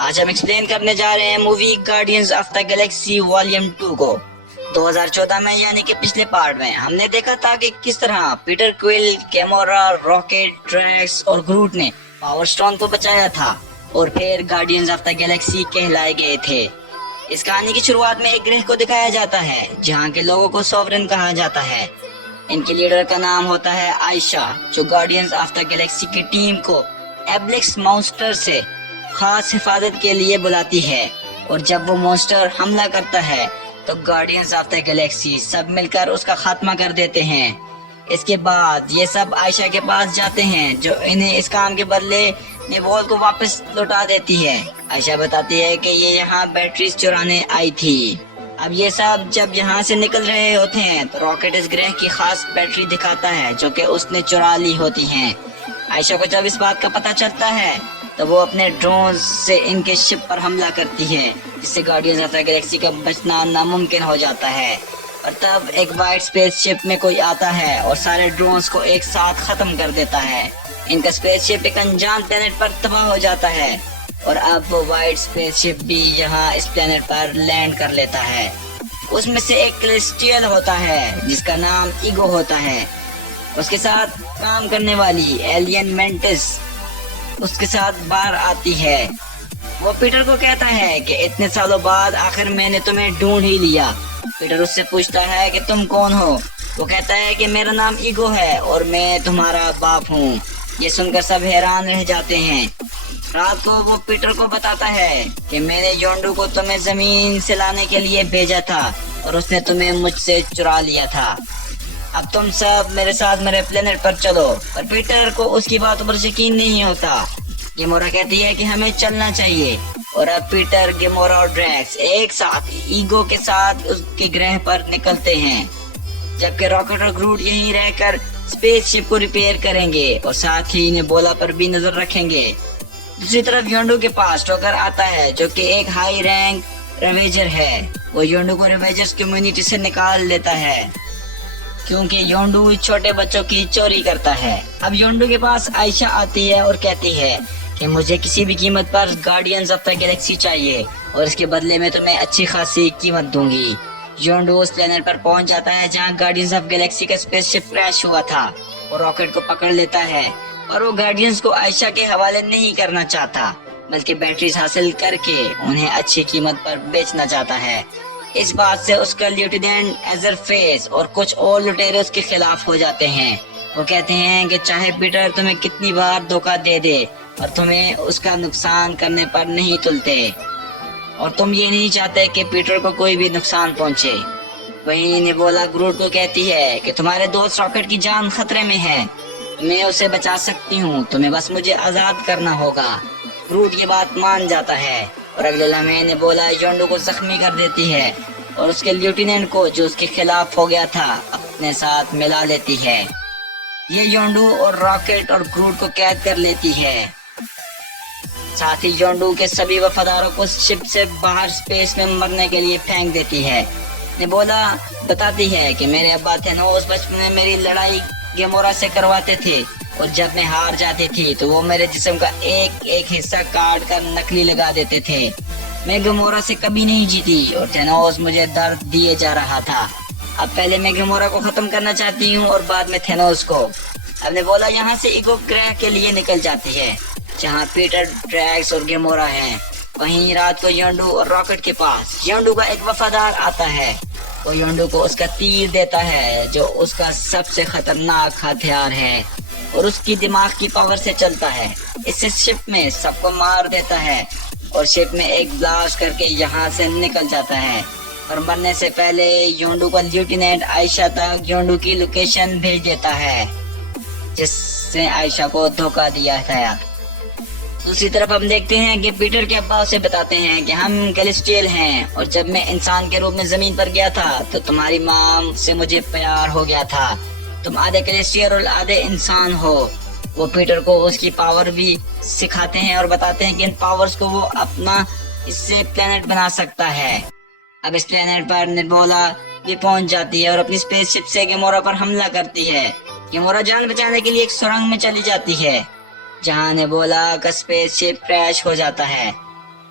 आज हम एक्सप्लेन करने जा रहे हैं movie guardians of the Galaxy volume 2 को। 2014 में यानी कि पिछले पार्ट में हमने देखा था कि किस तरह पीटर क्विल, गैमोरा, रॉकेट, ड्रैक्स और ग्रूट ने पावर स्टोन को बचाया था और फिर गार्डियंस ऑफ द गैलेक्सी कहलाए गए थे। इस कहानी की शुरुआत में एक ग्रह को दिखाया जाता है जहाँ के लोगों को सॉवरेन कहा जाता है। इनके लीडर का नाम होता है आयशा, जो गार्डियंस ऑफ द गैलेक्सी की टीम को एब्लिक्स मॉन्स्टर से खास हिफाजत के लिए बुलाती है। और जब वो मॉन्स्टर हमला करता है तो गार्डियंस ऑफ द गैलेक्सी सब मिलकर उसका खात्मा कर देते हैं। इसके बाद ये सब आयशा के पास जाते हैं, जो इन्हें इस काम के बदले नेवोल को वापस लौटा देती है। आयशा बताती है कि ये यहाँ बैटरीज चुराने आई थी। अब ये सब जब यहाँ से निकल रहे होते हैं तो रॉकेट इस ग्रह की खास बैटरी दिखाता है जो कि उसने चुरा ली होती हैं। आयशा को जब इस बात का पता चलता है तो वो अपने ड्रोन से इनके शिप पर हमला करती है, जिससे गार्डियंस ऑफ द गैलेक्सी का बचना नामुमकिन हो जाता है। और तब एक वाइट स्पेस शिप में कोई आता है और सारे ड्रोन्स को एक साथ खत्म कर देता है। इनका स्पेस शिप एक अनजान प्लेनेट पर तबाह हो जाता है और अब वो वाइट स्पेस शिप भी यहाँ इस प्लेनेट पर लैंड कर लेता है। उसमें से एक क्रिस्टियल होता है जिसका नाम ईगो होता है। उसके साथ काम करने वाली एलियन मेंटिस उसके साथ बाहर आती है। वो पीटर को कहता है कि इतने सालों बाद आखिर मैंने तुम्हें ढूंढ ही लिया। पीटर उससे पूछता है कि तुम कौन हो। वो कहता है कि मेरा नाम ईगो है और मैं तुम्हारा बाप हूँ। ये सुनकर सब हैरान रह जाते हैं। रात को वो पीटर को बताता है कि मैंने योंडू को तुम्हें जमीन से लाने के लिए भेजा था और उसने तुम्हें मुझसे चुरा लिया था। अब तुम सब मेरे साथ मेरे प्लेनेट पर चलो। पर पीटर को उसकी बातों पर यकीन नहीं होता। गेमोरा कहती है कि हमें चलना चाहिए और अब पीटर, गेमोरा और ड्रैक्स एक साथ ईगो के साथ उसके ग्रह पर निकलते हैं, जबकि रॉकेट और ग्रूट यहीं रहकर स्पेस शिप को रिपेयर करेंगे और साथ ही नेबुला पर भी नजर रखेंगे। दूसरी तरफ योंडू के पास टोकर आता है, जो कि एक हाई रैंक रेवेजर है। वो योंडू को रेवेजर्स कम्युनिटी से निकाल देता है क्योंकि योंडू छोटे बच्चों की चोरी करता है। अब योंडू के पास आयशा आती है और कहती है कि मुझे किसी भी कीमत पर गार्डियंस ऑफ द गैलेक्सी चाहिए और इसके बदले में तुम्हें अच्छी खासी कीमत दूंगी। योंडू उस प्लेनेट पर पहुंच जाता है जहां गार्डियंस ऑफ गैलेक्सी का स्पेसशिप क्रैश हुआ था और रॉकेट को पकड़ लेता है। और वो गार्डियंस को आयशा के हवाले नहीं करना चाहता, बल्कि बैटरीज हासिल करके उन्हें अच्छी कीमत पर बेचना चाहता है। इस बात से उसका लेफ्टिनेंट एजरफेस और कुछ और लुटेरे उसके खिलाफ हो जाते हैं। वो कहते हैं कि चाहे पीटर तुम्हें कितनी बार धोखा दे दे और तुम्हें उसका नुकसान करने पर नहीं तुलते, और तुम ये नहीं चाहते कि पीटर को कोई भी नुकसान पहुंचे। वहीं नेबुला ग्रूट को कहती है कि तुम्हारे दोस्त रॉकेट की जान खतरे में है, मैं उसे बचा सकती हूँ, तुम्हें बस मुझे आजाद करना होगा। ग्रूट ये बात मान जाता है और अगले लम्हे नेबुला योंडू को जख्मी कर देती है और उसके लेफ्टिनेंट को, जो उसके खिलाफ हो गया था, अपने साथ मिला लेती है। ये योंडू और रॉकेट और ग्रूट को कैद कर लेती है। साथ ही योंडू के सभी वफादारों को शिप से बाहर स्पेस में मरने के लिए फेंक देती है। नेबुला बताती है कि मेरे अब्बा थेनोस बचपन में मेरी लड़ाई गेमोरा से करवाते थे और जब मैं हार जाती थी तो वो मेरे जिस्म का एक एक हिस्सा काट कर नकली लगा देते थे। मैं गेमोरा से कभी नहीं जीती और थेनोस मुझे दर्द दिए जा रहा था। अब पहले मैं गेमोरा को खत्म करना चाहती हूँ और बाद में थेनोस को। अब नेबुला यहाँ से ईगो ग्रह के लिए निकल जाती है जहाँ पीटर, ड्रैक्स और गेमोरा हैं। वहीं रात को योंडू और रॉकेट के पास योंडू का एक वफादार आता है। वो योंडू को उसका तीर देता है, जो उसका सबसे खतरनाक हथियार है और उसकी दिमाग की पावर से चलता है। इससे शिप में सबको मार देता है और शिप में एक ब्लास्ट करके यहाँ से निकल जाता है। और मरने से पहले योंडू का लेफ्टिनेंट आयशा तक योंडू की लोकेशन भेज देता है, जिससे आयशा को धोखा दिया था। दूसरी तरफ हम देखते हैं कि पीटर के अब्बा उसे बताते हैं कि हम कैलिस्टियल हैं और जब मैं इंसान के रूप में जमीन पर गया था तो तुम्हारी माँ से मुझे प्यार हो गया था। तुम आधे कैलिस्टियल और आधे इंसान हो। वो पीटर को उसकी पावर भी सिखाते हैं और बताते हैं कि इन पावर्स को वो अपना इससे प्लेनेट बना सकता है। अब इस प्लेनेट पर नेबुला भी पहुंच जाती है और अपनी स्पेसशिप से गेमोरा पर हमला करती है। गेमोरा जान बचाने के लिए एक सुरंग में चली जाती है जहां नेबुला का स्पेसशिप क्रैश हो जाता है।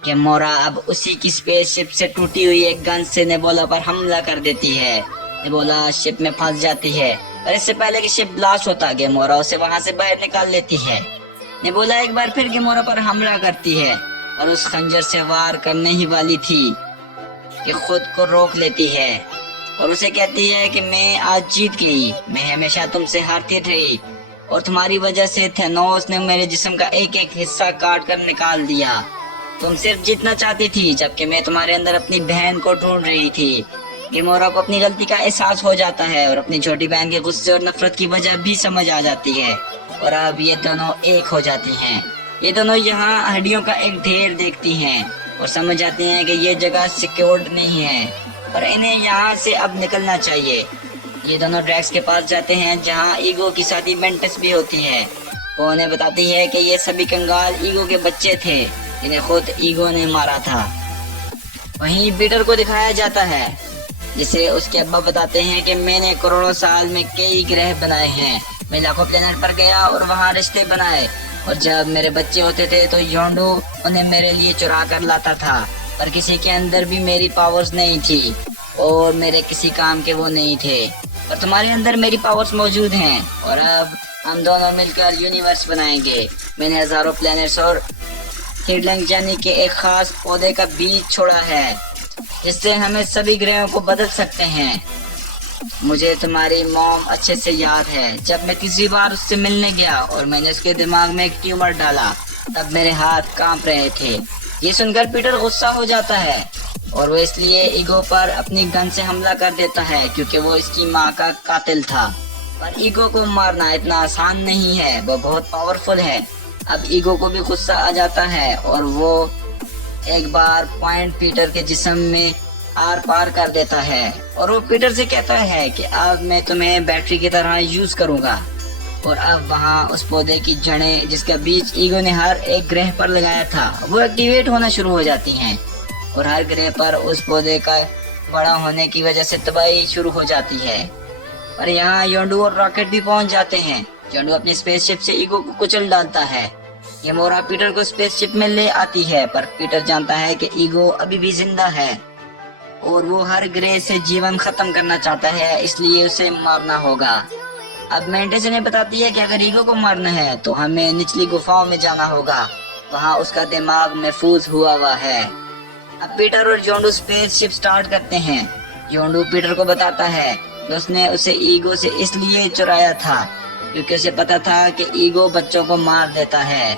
गेमोरा अब उसी की स्पेसशिप से टूटी हुई एक गन से नेबुला पर हमला कर देती है। नेबुला शिप में फंस जाती है और इससे पहले कि शिप ब्लास्ट होता गेमोरा उसे वहां से बाहर निकाल लेती है। नेबुला एक बार फिर गेमोरा पर हमला करती है और उस खंजर से वार करने ही वाली थी कि खुद को रोक लेती है और उसे कहती है कि मैं आज जीत गई, मैं हमेशा तुमसे हारती रही और तुम्हारी वजह से थेनोस ने मेरे जिस्म का एक एक हिस्सा काट कर निकाल दिया। तुम सिर्फ जीतना चाहती थी जबकि मैं तुम्हारे अंदर अपनी बहन को ढूंढ रही थी। गेमोरा को अपनी गलती का एहसास हो जाता है और अपनी छोटी बहन के गुस्से और नफरत की वजह भी समझ आ जाती है और अब ये दोनों एक हो जाती हैं। ये दोनों यहाँ हड्डियों का एक ढेर देखती हैं और समझ जाती हैं कि ये जगह सिक्योर्ड नहीं है और इन्हें यहाँ से अब निकलना चाहिए। ये दोनों ड्रैक्स के पास जाते हैं जहाँ ईगो की साथी मेंटिस भी होती है। वो उन्हें बताती है कि ये सभी कंगाल ईगो के बच्चे थे जिन्हें खुद ईगो ने मारा था। वहीं पीटर को दिखाया जाता है जिसे उसके अब्बा बताते हैं कि मैंने करोड़ों साल में कई ग्रह बनाए हैं, मैं लाखों प्लेनेट पर गया और वहाँ रिश्ते बनाए और जब मेरे बच्चे होते थे तो योंडू उन्हें मेरे लिए चुरा कर लाता था, पर किसी के अंदर भी मेरी पावर्स नहीं थी और मेरे किसी काम के वो नहीं थे, पर तुम्हारे अंदर मेरी पावर्स मौजूद हैं और अब हम दोनों मिलकर यूनिवर्स बनाएंगे। मैंने हजारों प्लैनेट्स और हिडलैंग यानी कि एक खास पौधे का बीज छोड़ा है जिससे हमें सभी ग्रहों को बदल सकते हैं। मुझे तुम्हारी मॉम अच्छे से याद है, जब मैं तीसरी बार उससे मिलने गया और मैंने उसके दिमाग में एक ट्यूमर डाला तब मेरे हाथ कांप रहे थे। ये सुनकर पीटर गुस्सा हो जाता है और वो इसलिए ईगो पर अपनी गन से हमला कर देता है क्योंकि वो इसकी माँ का कातिल था। पर ईगो को मारना इतना आसान नहीं है, वो बहुत पावरफुल है। अब ईगो को भी गुस्सा आ जाता है और वो एक बार पॉइंट पीटर के जिस्म में आर पार कर देता है और वो पीटर से कहता है कि अब मैं तुम्हें बैटरी की तरह यूज करूंगा। और अब वहाँ उस पौधे की जड़ें जिसका बीज ईगो ने हर एक ग्रह पर लगाया था वो एक्टिवेट होना शुरू हो जाती हैं और हर ग्रह पर उस पौधे का बड़ा होने की वजह से तबाही शुरू हो जाती है। और यहाँ योंडू और रॉकेट भी पहुंच जाते हैं। योंडू अपनी स्पेसशिप से ईगो को कुचल डालता है। गेमोरा पीटर को स्पेसशिप में ले आती है पर पीटर जानता है कि ईगो अभी भी जिंदा है और वो हर ग्रह से जीवन खत्म करना चाहता है, इसलिए उसे मारना होगा। अब मेंटेस ने बताती है कि अगर ईगो को मारना है तो हमें निचली गुफाओं में जाना होगा, वहाँ उसका दिमाग महफूज हुआ है। अब पीटर और योंडू स्पेसशिप स्टार्ट करते हैं। योंडू पीटर को बताता है कि उसने उसे ईगो से इसलिए चुराया था क्योंकि उसे पता था कि ईगो बच्चों को मार देता है।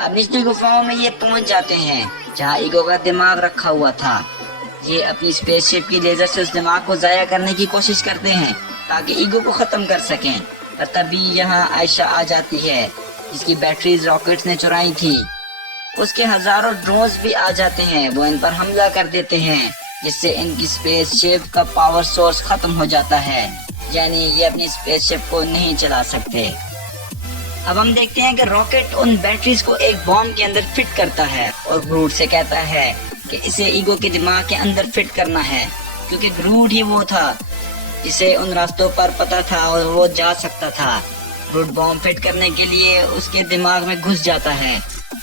अब निचली गुफाओं में ये पहुंच जाते हैं जहाँ ईगो का दिमाग रखा हुआ था। ये अपनी स्पेसशिप की लेजर से उस दिमाग को जाया करने की कोशिश करते हैं ताकि ईगो को खत्म कर सकें, पर तभी यहाँ आयशा आ जाती है जिसकी बैटरीज रॉकेट्स ने चुराई थी। उसके हजारों ड्रोन्स भी आ जाते हैं, वो इन पर हमला कर देते हैं जिससे इनकी स्पेसशिप का पावर सोर्स खत्म हो जाता है, यानी ये अपनी स्पेसशिप को नहीं चला सकते। अब हम देखते हैं कि रॉकेट उन बैटरीज को एक बॉम्ब के अंदर फिट करता है और ग्रूट से कहता है कि इसे ईगो के दिमाग के अंदर फिट करना है क्योंकि ग्रूट ही वो था जिसे उन रास्तों पर पता था और वो जा सकता था। ग्रूट बॉम्ब फिट करने के लिए उसके दिमाग में घुस जाता है।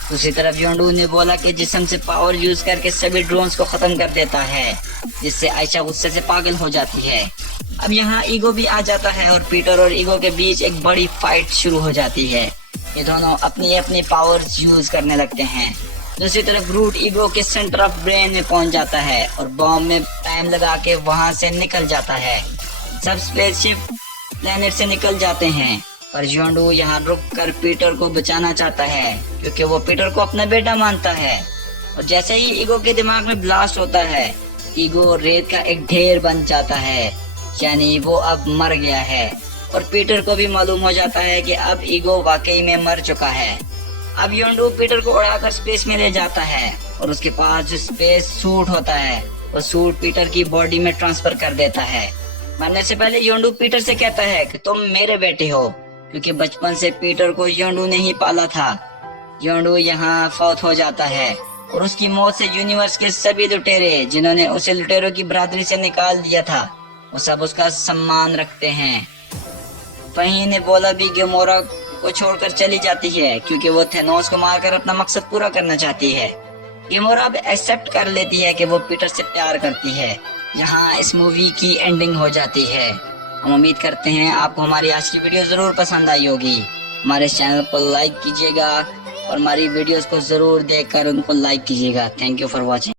दूसरी तरफ योंडू ने बोला कि जिस्म से पावर यूज करके सभी ड्रोन्स को खत्म कर देता है जिससे आयशा गुस्से से पागल हो जाती है। अब यहाँ ईगो भी आ जाता है और पीटर और ईगो के बीच एक बड़ी फाइट शुरू हो जाती है। ये दोनों अपनी अपनी पावर्स यूज करने लगते हैं। दूसरी तरफ ग्रूट ईगो के सेंटर ऑफ ब्रेन में पहुंच जाता है और बॉम्ब में टाइम लगा के वहां से निकल जाता है। सब स्पेसशिप प्लेनेट से निकल जाते हैं पर योंडू यहाँ रुक कर पीटर को बचाना चाहता है क्योंकि वो पीटर को अपना बेटा मानता है। और जैसे ही ईगो के दिमाग में ब्लास्ट होता है ईगो रेत का एक ढेर बन जाता है, यानी वो अब मर गया है। और पीटर को भी मालूम हो जाता है कि अब ईगो वाकई में मर चुका है। अब योंडू पीटर को उड़ाकर स्पेस में ले जाता है और उसके पास जो स्पेस सूट होता है वो सूट पीटर की बॉडी में ट्रांसफर कर देता है। मरने से पहले योंडू पीटर से कहता है कि तुम मेरे बेटे हो क्योंकि बचपन से पीटर को योंडू ने ही पाला था। योंडू यहाँ फौत हो जाता है और उसकी मौत से यूनिवर्स के सभी लुटेरे जिन्होंने उसे लुटेरों की बरादरी से निकाल दिया था वो सब उसका सम्मान रखते हैं। वहीं नेबुला भी गेमोरा को छोड़कर चली जाती है क्योंकि वो थेनोस को मारकर अपना मकसद पूरा करना चाहती है। گیمورا اب ایکسپٹ کر لیتی ہے کہ وہ پیٹر سے پیار کرتی ہے، جہاں اس مووی کی اینڈنگ ہو جاتی ہے۔ ہم امید کرتے ہیں آپ کو ہماری آج کی ویڈیو ضرور پسند آئی ہوگی۔ ہمارے اس چینل کو لائک کیجیے گا اور ہماری ویڈیوز کو ضرور دیکھ کر ان کو لائک کیجیے گا۔ Thank you for watching.